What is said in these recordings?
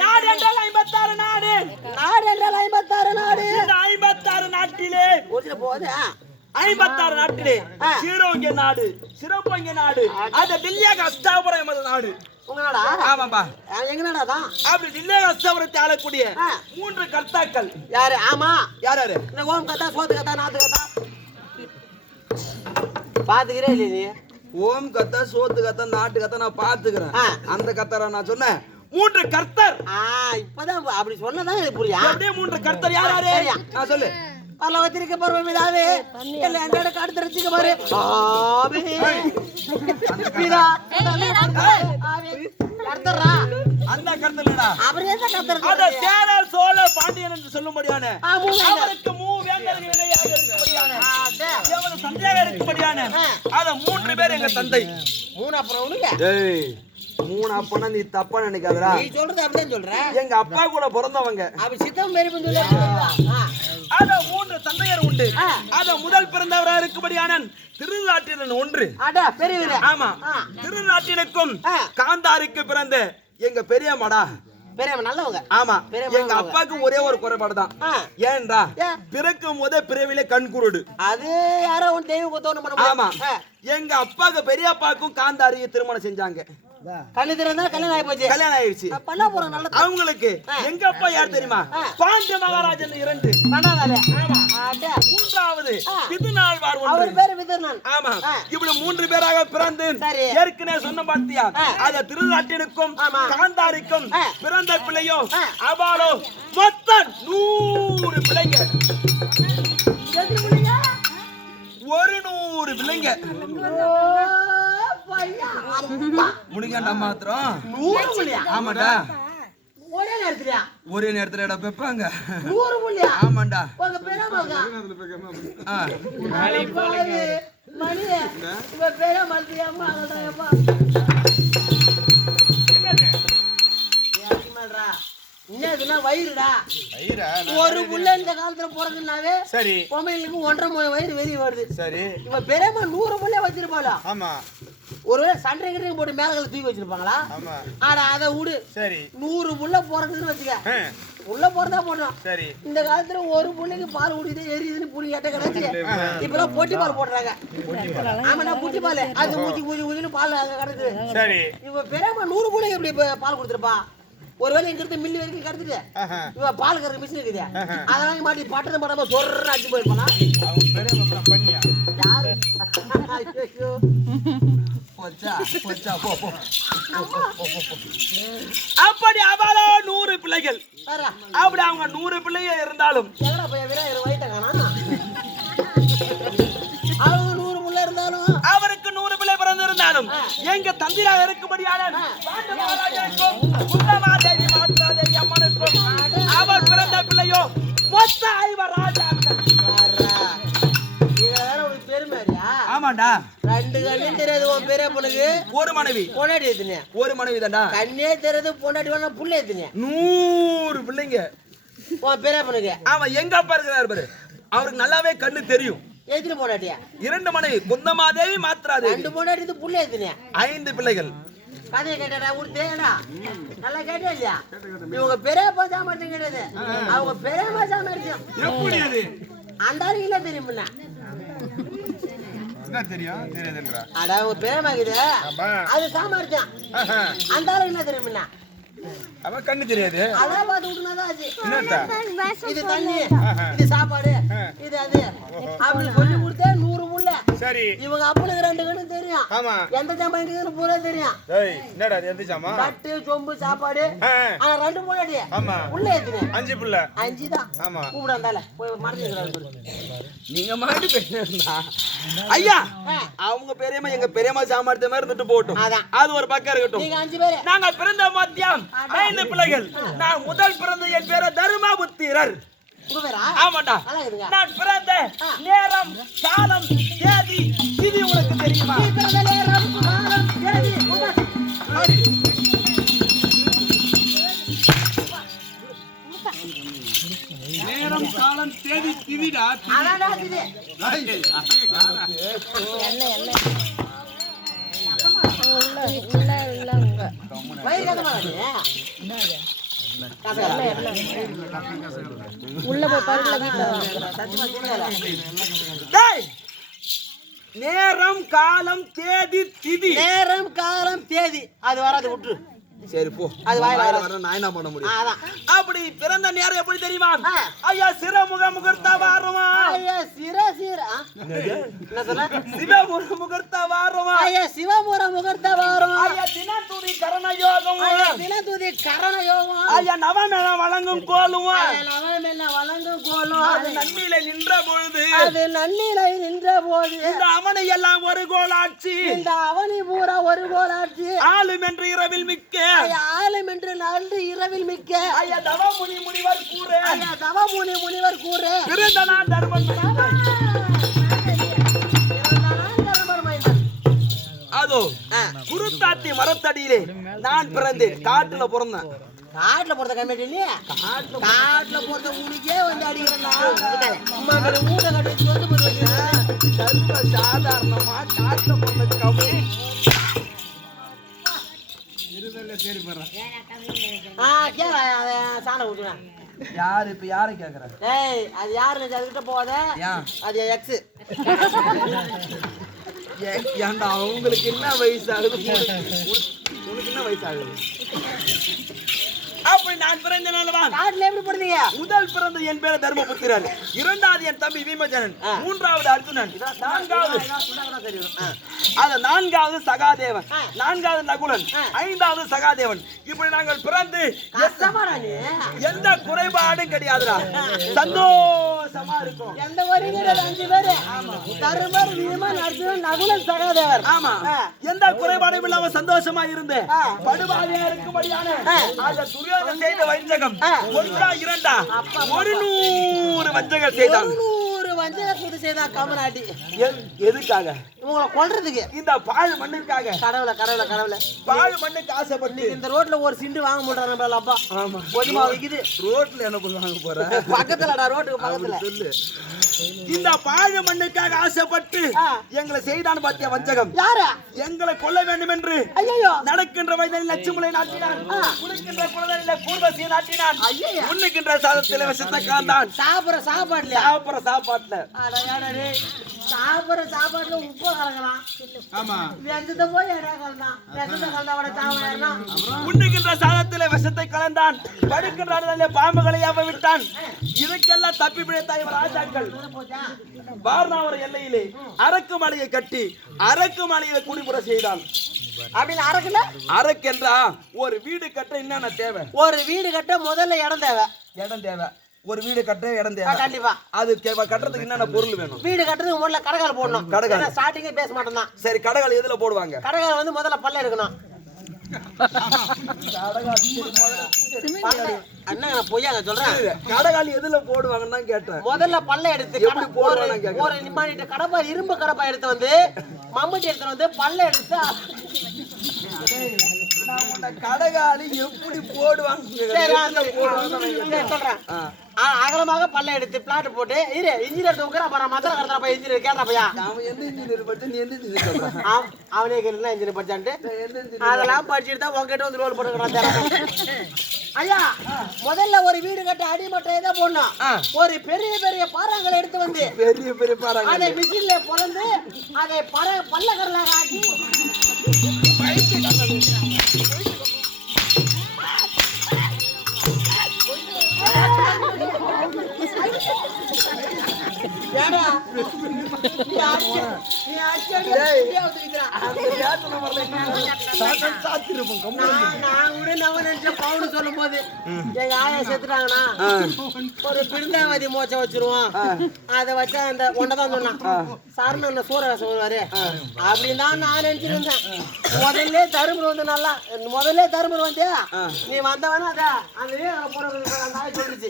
நாடு என்றால் 56 நாடு. நாடு என்றால் 56 நாடு. இந்த 56 நாட்டிலே ஒரு போது 56 நாட்டிலே சிரோங்கிய நாடு, சிறப்பங்கிய நாடு, அது தில்லியாக அஸ்தாபுரம் எமது நாடு. உங்க நாடா? ஆமாப்பா. எங்க நாடா தான்? அப்படி தில்லியாக அஸ்தாபுரத்தை ஆளக்கூடிய 3 கர்த்தாக்கள் யாரு? ஆமா, யார் யாரு? இந்த ஓம் கத்தா, சோத்து கத்தா, நாத்து கத்தா பாத்துக்கிறே இல்ல நீ? ஓம் கத்தா, சோத்து கத்தா, நாட்டு கத்தா நான் பாத்துக்கிறேன். அந்த கத்தரா நான் சொன்னேன். 3 கர்த்தர். இப்பதான் அப்படி சொன்னதான் எனக்கு புரியா? அப்படியே 3 கர்த்தர் யார் யாரு? நான் சொல்லு. பல்லவத்திற்கு பருவமிதாவே இல்ல எங்கட காடு தெரிஞ்சுக்க பாரு. அந்த கர்த்தர்டா. அவர் என்ன கர்த்தர்? அத சேரர் சோழ பாண்டியன் என்று சொல்லும்படியான அவருக்கு மூவேந்தர்கள் இணையாக இருக்கும்படியான எவன தந்தையாக இருக்கும்படியான அத 3 பேர் எங்க தந்தை. 3 அப்புறம் உனக்கு? டேய் 3 அப்பனா நீ தப்பா நினைக்காதடா. நீ சொல்றது அப்படியே சொல்ற. எங்க அப்பா கூட பிறந்தவங்க. அப்ப சித்தம் பெரியப்பன் சொல்லுடா. அத 3 தந்தையர் உண்டு. அத முதல் பிறந்தவரா இருக்கும்படியான திருநாட்டினன் ஒன்று. அட பெரியவரே. ஆமா. திருநாட்டினுக்கும் காந்தாருக்கு பிறந்த எங்க பெரியம்மாடா. பெரியம்மா நல்லவங்க. ஆமா. எங்க அப்பாக்கு ஒரே ஒரு குறைபாடு தான். ஏன்டா பிறக்கும் போதே பிறவிலே கண்குருடு. அது யாரோ ஒரு தெய்வ கொத்தோன பண்ண. ஆமா. எங்க அப்பாக்கு பெரியப்பாக்கும் காந்தாரியை திருமணம் செஞ்சாங்க. கண்ணு திறந்தா கல்யாணம் ஆயி போச்சு. கல்யாணம் ஆயிடுச்சு. பண்ண போற நல்ல. அவங்களுக்கு எங்க அப்பா யார் தெரியுமா? பாண்டிய மகாராஜன் 2. பண்ணாதால. ஆமா. அட மூன்றாவது விதுநாள்வார் 1. அவர் பேரு விதுநாள். ஆமா. இப்படி 3 பேராக பிறந்து ஏற்கனவே சொன்ன பாத்தியா? அத திருநாட்டினுக்கும் காந்தாரிக்கும் பிறந்த பிள்ளையோ அபாலோ மொத்தம் 100 பிள்ளைங்க. 100 பிள்ளைங்க. முடிங்கடா மாத்திரம் 100 புள்ளியா? ஆமாடா. ஒரே நேரத்துலயா? ஒரே நேரத்துல பெப்பாங்க. 100 புள்ளியா? ஆமாடா. உங்க பெரியம்மாங்க மணி இவ பெரியம்மாக்கு அம்மா அதடா. என்னதுன்னா வயிறுடா. ஒரு புள்ள இந்த காலத்துல பிறகுனாவே சரி பொம்மைகளுக்கு 1.5 வயிறு வெளியே வருது. சரி இவ பெரியம்மா 100 புள்ள வச்சிருப்பாளா? ஆமா. ஒருவேளை சண்டை கிட்ட போட்டு மேலகளை தூக்கி வச்சிருப்பாங்களா? ஆமா. ஆனா அதை விடு. சரி 100 புள்ள பிறகுன்னு வச்சுக்க. உள்ள போறதா போட்டோம். சரி இந்த காலத்துல ஒரு புள்ளைக்கு பால் குடிக்குது எரியுதுன்னு புடி கேட்ட கிடைச்சு இப்பெல்லாம் பொட்டி பால் போடுறாங்க. ஆமாண்ணா பொட்டி பால் அது ஊச்சி ஊச்சி ஊச்சின்னு பால் கிடக்குது. சரி இவ பெரியம்மா 100 புள்ளைக்கு எப்படி பால் கொடுத்துருப்பா? ஒருவேளை இங்க இருந்து மில்லி வரைக்கும் கிடக்குது. இவ பால் கறக்க மிஷின் இருக்குது. அதெல்லாம் மாட்டி பட்டத்தை படாம சொல்ற அடிச்சு போயிருப்பானா? யாரு? அப்படி அவளோ 100 பிள்ளைகள். அப்படி அவங்க 100 பிள்ளைங்க இருந்தாலும் அவருக்கு 100 பிள்ளை பிறந்திருந்தாலும் எங்க தந்திராக இருக்கும்படியான குந்தமாதேவி மாத்ராதேவி அம்மனுக்கும் அவர் பிறந்த பிள்ளையோ மொத்த 5 ராஜாக்கள். ஆமாண்டா. 2 கண்ணும் தெரியாது உன் பெரிய பொண்ணுக்கு. ஒரு மனைவி. பொண்டாட்டி எத்தனை? ஒரு மனைவி தான்டா. கண்ணே தெரியாது பொண்டாட்டி வேணா புள்ள எத்தனை? 100 பிள்ளைங்க உன் பெரிய பொண்ணுக்கு. ஆமா. எங்க அப்பா இருக்கிறாரு பாரு, அவருக்கு நல்லாவே கண்ணு தெரியும். எத்தனை பொண்டாட்டியா? 2 மனைவி. குந்தமாதேவி மாத்ராதேவி. 2 பொண்டாட்டி புள்ள எத்தனை? 5 பிள்ளைகள். கதையை கேட்டா உடுத்தேடா நல்லா கேட்டே இல்லையா? இவங்க பெரியப்பா சாமர்த்தியம் கிடையாது, அவங்க பெரியம்மா சாமர்த்தியம். எப்படி அது? அந்த இல்ல தெரியுமில்ல? என்ன தெரியும்? தெரியாதுன்றா. அட உங்க பெரியம்மா இது அது சாமர்த்தியம். அந்த என்ன தெரியுமில்ல? அவன் கண்ணு தெரியாது. அதான் பார்த்து விட்டுனாதான் ஆச்சு. இது தண்ணி, இது இது சாப்பாடு, இது அது அப்படி சொல்லி கொடுத்தே 100 புள்ள. சரி இவங்க அப்பளுக்கு 2 கண்ணு தெரியும். ஆமா. எந்த சாமான் இருக்குன்னு பூரா தெரியும். ஏய் என்னடா எந்த சாமான்? தட்டு சொம்பு சாப்பாடு. ஆனா 2 புள்ளடி. ஆமா. புள்ள எத்தனை? 5 புள்ள. 5 தான். ஆமா. கூப்பிடாந்தால போய் மறந்துக்கிறாங்க. நீங்க மாடி பேசுறா ஐயா. அவங்க பெரியம்மா எங்க பெரியம்மா சாமர்த்தியமா இருந்துட்டு போட்டும். அது ஒரு பக்கம் இருக்கட்டும். நீங்க 5 பேர். நாங்க பிறந்த மத்தியம் 5 பிள்ளைகள். நான் முதல் பிறந்த என் பேரு தர்மபுத்திரர். ஆமாண்டா. நான் பிறந்த நேரம் காலம் தேதி இது உனக்கு தெரியுமா? நேரம் காலம் தேதி திதிடா. உள்ள போய் பருப்புல டேய் நேரம் காலம் தேதி திதி நேரம் காலம் தேதி அது வராது விட்டுரு. சரி போ அது வாயில வர நான் என்ன பண்ண முடியும் அதான் அப்படி பிறந்த நேரம் எப்படி தெரியுமா ஐயா சிரமுக முகூர்த்த வாரமா ஐயா என்ன சொன்ன சிவமுக முகூர்த்த வாரமா ஐயா சிவபுர முகூர்த்த வாரம் ஐயா தினத்துதி கரண யோகம் ஐயா தினத்துதி கரண யோகம் ஐயா நவமேள வழங்கும் கோலும் நவமெல்ல வழங்கும் கோலம் அது நன்னில நின்ற பொழுது அது நன்னிலை நின்ற போது இந்த அவனை எல்லாம் ஒரு கோலாட்சி இந்த அவனி பூரா ஒரு கோலாட்சி ஆளும் என்று இரவில் மிக்க ஆலம் என்று நன்று இரவில் மிக்க ஐயா தவமுனி முனிவர் கூறு ஐயா தவமுனி முனிவர் கூறு பிறந்த நான் தர்மன் அதோ குருத்தாத்தி மரத்தடியிலே நான் பிறந்தேன் காட்டுல பிறந்தேன் காட்டுல போறத கம்மிட்டு இல்லையா காட்டுல போறத உனக்கே வந்து அடிக்கிறேன் ஊட கட்டி வந்து சர்வ சாதாரணமா காட்டுல பிறந்த கம்மி சாணம் விட்டுறேன் யாரு இப்ப யாரை கேக்குற ஏய் அது யாரு அதுகிட்ட போகாத அது எக்ஸ் ஏன்டா அவங்களுக்கு என்ன வயசு ஆகுது உனக்கு என்ன வயசு ஆகுது அப்படி நான் பிறந்தனாலவா காட்டுல எப்படி பிறந்தீங்க முதல் பிறந்த என் பேர தர்மபுத்திரர் இரண்டாவது என் தம்பி பீமஜனன் மூன்றாவது அர்ஜுனன் நான்காவது சகாதேவன் நான்காவது நகுலன் ஐந்தாவது சகாதேவன் இப்படி நாங்கள் பிறந்து எந்த குறைபாடும் கிடையாதுடா சந்தோஷமா இருக்கும் எந்த ஒரு 5 பேரு தருமர் வீமன் அர்ஜுனன் நகுலன் சகாதேவர் ஆமா எந்த குறைபாடும் இல்லாம சந்தோஷமா இருந்து படுபாதையா இருக்கும்படியான அந்த துரியோதனன் செய்த வஞ்சகம் ஒன்றா இரண்டா 100 வஞ்சகம் செய்தான் 100 வஞ்சகத்தை செய்தா கமராட்டி எதுக்காக உங்களை கொல்றதுக்கு இந்த பாழ் மண்ணுக்காக கடவுளை பாழ் மண்ணுக்கு ஆசைப்பட்டு இந்த ரோட்ல ஒரு சிண்டு வாங்க முடியாது நம்மள அப்பா ஆமா கொஞ்சமா வைக்குது ரோட்ல என்ன வாங்க போற பக்கத்துலடா ரோட்டுக்கு பக்கத்துல சொல்லு இந்த பாழ் மண்ணுக்காக ஆசைப்பட்டு எங்களை செய்தான் பாத்திய வஞ்சகம் யாரு எங்களை கொல்ல வேண்டும் என்று ஐயோ நடக்கின்ற வயதில் லட்சுமலை நாட்டினான் குடிக்கின்ற குழந்தையில கூர்வசியை நாட்டினான் உண்ணுகின்ற சாதத்தில் விஷத்தை காந்தான் சாப்பிடுற சாப்பாட்டுல சாப்பிடுற சாப்பாட்டுல உப்பு கலக்கலாம் ஆமா வெஞ்சத்தை போய் இடம் கலந்தான் வெஞ்சத்தை கலந்தவட சாப்பிடலாம் உண்ணுகின்ற சாதத்தில் விஷத்தை கலந்தான் படுக்கின்ற பாம்புகளை அவ விட்டான் இதுக்கெல்லாம் தப்பி பிழைத்த இவர் ராஜாக்கள் வாரணாவர எல்லையிலே அரக்கு மலையை கட்டி அரக்கு மலையில குடிமுறை செய்தான் அப்படின்னு அரக்குல அரக்கென்றா ஒரு வீடு கட்ட என்னென்ன தேவை ஒரு வீடு கட்ட முதல்ல இடம் தேவை ஒரு வீடு கட்ட இடம் தேவை கண்டிப்பா அது கட்டுறதுக்கு என்னென்ன பொருள் வேணும் வீடு கட்டுறதுக்கு முதல்ல கடகால் போடணும் கடகால் ஸ்டார்டிங்கே பேச மாட்டோம் தான் சரி கடகால் எதுல போடுவாங்க கடகால் வந்து முதல்ல பல்ல எடுக்கணும் அண்ணா நான் பொய்யாங்க சொல்றேன் கடகால் எதுல போடுவாங்கன்னு தான் கேட்டேன் முதல்ல பல்ல எடுத்து எப்படி போடுவாங்க ஒரு நிம்மானிட்ட கடப்பா இரும்பு கடப்பா எடுத்து வந்து மம்முட்டி எடுத்து வந்து பல்ல எடுத்து கடகாலி எப்படி போடுவாங்க சொல்றேன் அகலமாக பல்ல எடுத்து பிளாட் போட்டு இன்ஜினியர் எடுத்து உட்கார அப்புறம் மதுரை கடத்தா போய் இன்ஜினியர் கேட்டா பையா அவன் எந்த இன்ஜினியர் படிச்சா நீ எந்த இன்ஜினியர் சொல்ற அவனே கேள்வி இன்ஜினியர் படிச்சான்ட்டு அதெல்லாம் படிச்சுட்டு தான் உங்ககிட்ட வந்து ரோல் போட்டுக்கிறான் ஐயா முதல்ல ஒரு வீடு கட்ட அடிமட்டை தான் போடணும் ஒரு பெரிய பெரிய பாறாங்களை எடுத்து வந்து பெரிய பாறாங்க அதை மிஷின்ல பொழந்து அதை பல்ல கடலாக ஆக்கி சொல்லும் போது எங்க ஆயா செத்துட்டாங்கன்னா ஒரு பிருந்தாவதி மோச்ச வச்சிருவோம் அதை வச்சா அந்த ஒன்னதான் சொன்னான் சரண சூரவாசம் வருவாரு அப்படின்னு தான் நான் நினைச்சிருந்தேன். முதல்ல தருமர் வந்து நல்லா முதல்ல தருமர் வந்து நீ வந்தவனா அந்த சொல்லிச்சு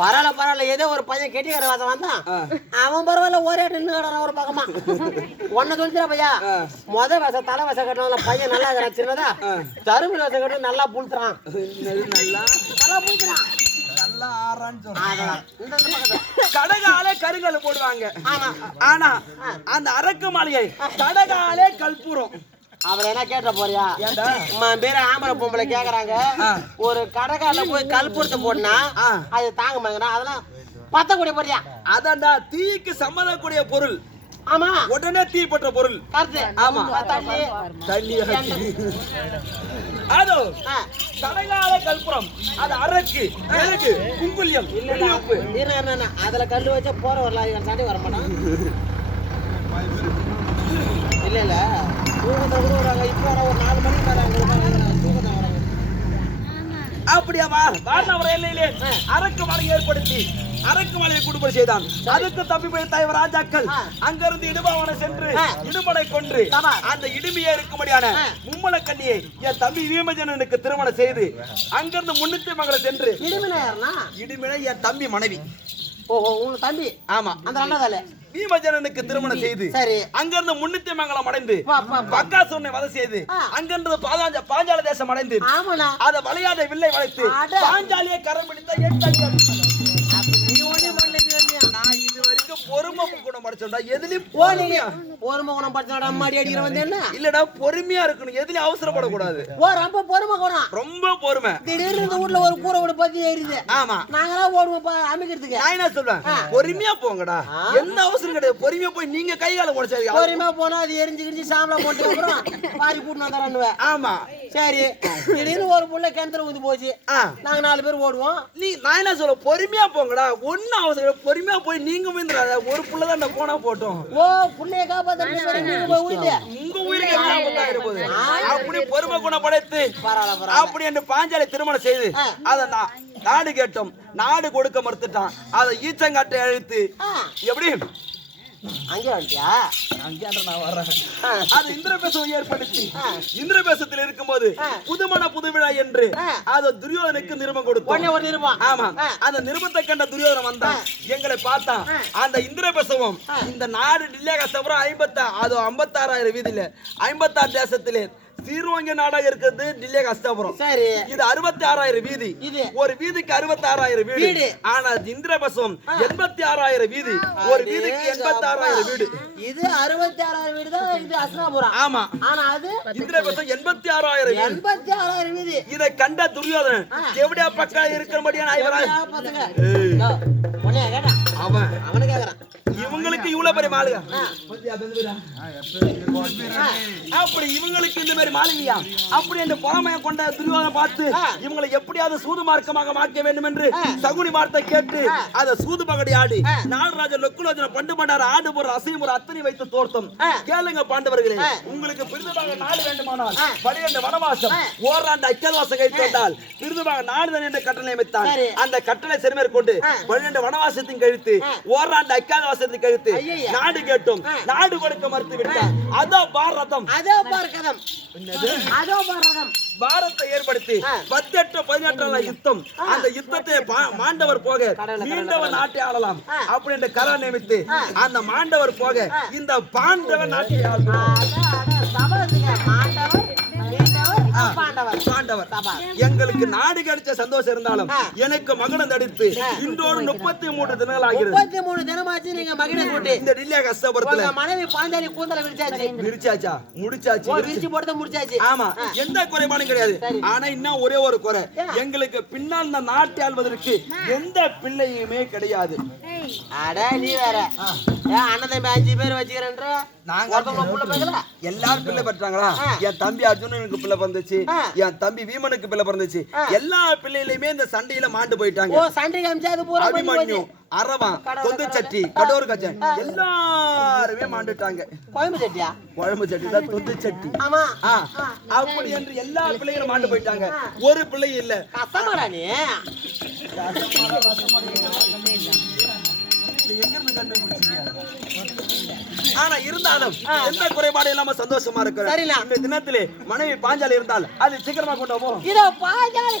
பரவாயில்ல ஏதோ ஒரு பையன் கெட்டிக்கிற வாசம் வந்தான் அவன் பரவாயில்ல ஒரே நின்று ஒரு பக்கமா ஒன்ன சொல்லிச்சா பையா முத வச தலை வச கட்டின பையன் நல்லா சின்னதா தருமர் வச கட்டு நல்லா புழுத்துறான் நல்லா புழுத்துறான் கடகாலே கருங்கல் போடுவாங்க ஆனா அந்த அரக்கு மாளிகை கடகாலே கல்பூரம் அவர் என்ன கேட்ட போறியா? ஏண்டா பேரு ஆம்பளை பொம்பளை கேக்குறாங்க. ஒரு கடைக்கால போய் கல்புரத்தை போடனா அது தாங்க மாட்டேங்கிறா. அதெல்லாம் பத்தக்கூடிய போறியா? அதான்டா தீக்கு சம்மதக்கூடிய பொருள். ஆமா, உடனே தீ பற்ற பொருள். கரெக்ட். ஆமா, தண்ணி அதோ கடைகால கல்புரம், அது அரக்கு, மெழுகு, குங்குலியம், உப்பு. அதுல கல்லு வச்சா போற வரலாம், சாண்டி வர மாட்டான். இல்ல இல்ல, தூக்கத்தை கூட வராங்க. இப்போ வர ஒரு 4 மணிக்கு வராங்க, தூக்கத்தை வராங்க. அப்படியா? வாரணவர எல்லையிலே அரக்கு மலை ஏற்படுத்தி அரக்கு மலையை குடும்பம் செய்தான். அதுக்கு தப்பி போய் தலைவர் ராஜாக்கள் அங்கிருந்து இடுபாவனை சென்று இடுமனை கொன்று அந்த இடுமையே இருக்கும்படியான மும்மல கண்ணியை என் தம்பி வீமஜனனுக்கு திருமணம் செய்து அங்கிருந்து முன்னிட்டு மகளை சென்று இடுமினை என் தம்பி மனைவி. ஓஹோ, உங்க தம்பி? ஆமா, அந்த நல்லதால வீமஜனனுக்கு திருமணம் செய்து அங்கிருந்து முன்னிட்டு மங்கலம் அடைந்து பக்காசுரனை வதை செய்து அங்கிருந்து பாஞ்சால தேசம் அடைந்து அதை விளையாட வில்லை வளைத்து பாஞ்சாலியை கரம் பிடித்த நான் இது வரைக்கும் பொறுமை குணம் படிச்சோம்டா. எதுலயும் பொறுமை குணம் படிச்சா அம்மாடி அடிக்கிற வந்து என்ன இல்லடா, பொறுமையா இருக்கணும், எதுலயும் அவசரப்படக்கூடாது. ரொம்ப பொறுமை குணம், ரொம்ப பொறுமை. திடீர்னு இந்த ஊர்ல ஒரு கூரை வீடு பத்தி ஏறிது. ஆமா, நாங்களாம் ஓடுவோம் அமைக்கிறதுக்கு. நான் என்ன சொல்றேன், பொறுமையா போங்கடா, எந்த அவசரம் கிடையாது. பொறுமையா போய் நீங்க கை கால உடைச்சாரு. பொறுமையா போனா அது எரிஞ்சு கிழிஞ்சு சாம்பலா போட்டு அப்புறம் பாரி கூட்டு வந்தாரான்னுவேன். ஆமா, சரி. திடீர்னு ஒரு புள்ள கிணத்துல ஊந்து போச்சு, நாங்க 4 பேர் ஓடுவோம். நான் என்ன சொல்ல, பொறுமையா போங்கடா, ஒன்னும் அவசரம். பொறுமையா போய் நீங்க ஒரு புள்ளதான் போனா போட்டோம். ஓ, புள்ளைய காப்பாத்த உங்க உயிருக்கு அப்படி பொறுமை குணம் படைத்து அப்படி என்று பாஞ்சாலி திருமணம் செய்து அதை நாடு கேட்டோம். நாடு கொடுக்க மறுத்துட்டான். அதை ஈச்சங்காட்டை அழித்து எப்படி அது இந்திரபேசம் ஏற்படுத்தி இந்திரபேசத்தில் இருக்கும்போது புதுமண புதுவிழா என்று அது துரியோதனுக்கு நிருபம் கொடுத்தோம். ஆமா, அந்த நிருபத்தை கண்ட துரியோதனன் வந்தான், எங்களை பார்த்தான். அந்த இந்திரபேசமும் இந்த நாடு டில்லியாகசபுரம் 56,000 வீதியில 56 தேசத்திலே சீர்வங்க நாடாக இருக்கிறது டில்லியா கஷ்டபுரம். சரி, இது 66,000 வீதி. ஒரு வீதிக்கு 66,000 வீடு. ஆனா இந்திரபசம் 86,000 வீதி. ஒரு வீதிக்கு 86,000 வீடு. இது 66,000 வீடு தான், இது அஸ்னாபுரம். ஆமா, ஆனா அது இந்திரபசம் 86,000 வீடு. 86,000 வீதி. இதை கண்ட துரியோதனன் எவடியா பக்கம் இருக்கிறபடியான அவன் அவனை கேக்குறான், இவங்களுக்கு இவ்வளவு பெரிய மாளிகை, அப்படி இவங்களுக்கு இந்த மாதிரி மாளிகையா? அப்படி என்று பொறாமையை கொண்ட துரியோதனை பார்த்து இவங்களை எப்படியாவது சூது மார்க்கமாக மாற்ற வேண்டும் என்று சகுனி வார்த்தை கேட்டு அதை சூது பகடி ஆடி நாடராஜர் லொக்குலோஜன பண்டு பண்டார ஆடு போற அசையும் ஒரு அத்தனை வைத்து தோர்த்தம். கேளுங்க பாண்டவர்களே, உங்களுக்கு பிரிதுபாக நாடு வேண்டுமானால் 12 வனவாசம் ஓராண்டு அக்கியவாசம் கழித்து வந்தால் பிரிதுபாக நாடுதன் என்ற கட்டளை அமைத்தான். அந்த கட்டளை செருமேற்கொண்டு 12 வனவாசத்தையும் கழித்து ஓராண்டு அக்கியவாசத்தை கழித்து நாடு கேட்டோம். நாடு கொடுக்க மறுத்து விட்டார். அதோ பாரதம், அதோ பாரதம், அதோ பாரதம் பாரத்தை ஏற்படுத்தி 18 யுத்தம். அந்த யுத்தத்தை மாண்டவர் போக மீண்டவர் நாட்டை ஆளலாம் அப்படின்ற கரை நியமித்து அந்த மாண்டவர் போக இந்த பாண்டவர் நாட்டை எங்களுக்கு நாடு கிடைச்ச சந்தோஷம் இருந்தாலும் எனக்கு மகனம் தடுத்து இன்றோடு 33 தினங்கள் ஆகிறது. 33 தினமாச்சு நீங்க மகனை கூட்டி இந்த டில்லியா கஷ்டப்படுறதுல மனைவி பாஞ்சாலி கூந்தல விரிச்சாச்சா முடிச்சாச்சு, விரிச்சு போட்டு முடிச்சாச்சு. ஆமா, எந்த குறைபாடும் கிடையாது. ஆனா இன்னும் ஒரே ஒரு குறை, எங்களுக்கு பின்னால் இந்த நாட்டை ஆள்வதற்கு எந்த பிள்ளையுமே கிடையாது. அட நீ வேற அண்ணன் தம்பி 5 பேர் வச்சுக்கிறேன்ற எல்லாரும் பிள்ளை பெற்றாங்களா? என் தம்பி அர்ஜுனனுக்கு பிள்ளை பிறந்துச்சு, என் தம்பி வீமனுக்கு பிள்ளை பிறந்துச்சு. எல்லா பிள்ளைகளுமே இந்த சண்டையில மாண்டு போயிட்டாங்க. அபிமன்யு, அரவன், கொந்து சட்டி, கடோர் கஜன் எல்லாருமே மாண்டுட்டாங்க. குழம்பு சட்டியா? குழம்பு சட்டி தான் தொந்து சட்டி. ஆமா, அப்படி என்று எல்லா பிள்ளைகளும் மாண்டு போயிட்டாங்க. ஒரு பிள்ளை இல்ல. கசமாடா நீ? ஆனா இருந்தாலும் எந்த குறைபாடு இல்லாம சந்தோஷமா இருக்கிறோம். இந்த தினத்திலே மனைவி பாஞ்சாலி இருந்தால் அது சீக்கிரமா கொண்டு போவோம். இதோ பாஞ்சாலி